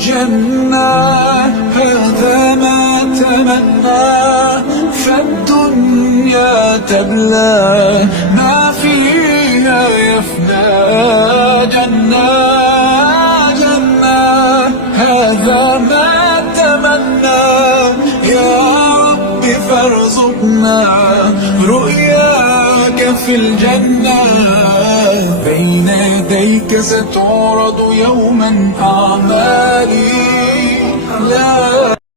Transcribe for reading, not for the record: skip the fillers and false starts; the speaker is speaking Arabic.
جنة هذا ما تمنى، فالدنيا تبلى ما فيها يفنى. جنة هذا ما تمنى، يا رب فارزقنا رؤياك في الجنة. بين يديك ستعرض يوما أعمالي، لا